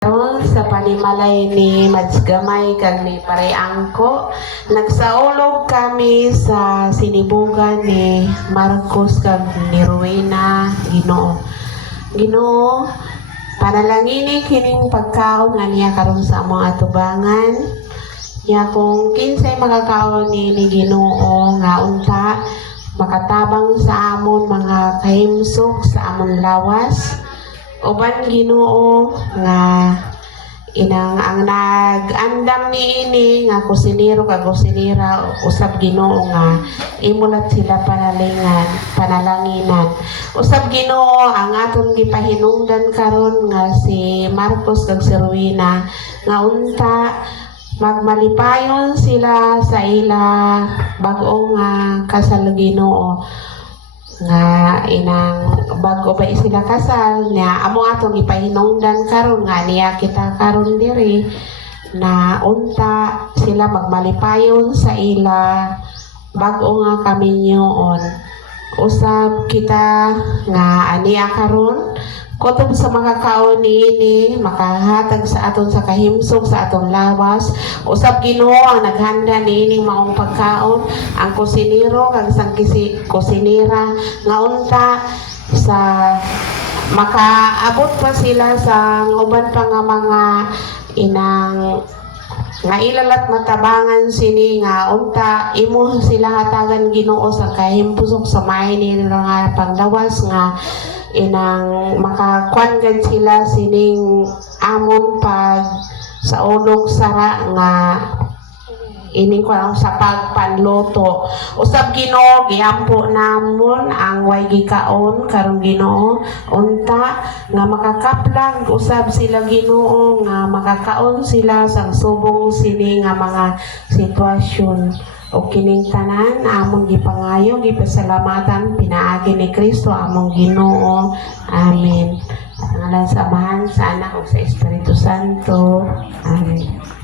Karon sa panimalay ni Mads Gamay kag ni Pare Angko, nagsaulog kami sa sinibugan ni Marcos kag ni Rowena. Ginoo, panalangini kining pagkaon nga niya karon sa among atubangan. Ya kung kinsay makakaon ni Ginoo nga unta makatabang sa amon mga kahimsok sa amon lawas. Uban Ginoo nga ang nag-andam niini nga kusinero kag kusinira usab Ginoo nga imulat sila panalanginan. Usab Ginoo ang aton gipahinungdan karon nga si Marcos kag si Rowena nga unta magmalipayon sila sa ila bag-o nga kasal Ginoo nga inang bago ba sila kasal na amo atong ipahinungdan karon nga niya kita karon diri na unta sila magmalipayon sa ila bago nga kami nyoon usab kita nga aniya karon kutob sa mga kaon niini makahatag sa aton sa kahimsok sa aton lawas usab Ginoo ang naghanda niining maong pagkaon ang kusinero kag sang kusinira nga unta sa makaabot pa sila sa uban pa nga mga inang nga ilalat matabangan sini nga unta imo sila hatagan Ginoo sa kahimsok sa may nila nga panglawas nga inang makakuan sila sining amon pag sa ulog sara nga ining ko sa pagpanluto usab Ginoo giampo namon ang way gikaon karon Ginoo unta nga makakaplag usab sila Ginoo nga makakaon sila sang subong sini nga mga sitwasyon o kining tanan among gipangayo gipasalamatan pinaagi ni Kristo among Ginoo. Amen. Ngalan sa Amahan, sa Anak ug sa Espiritu Santo. Amen.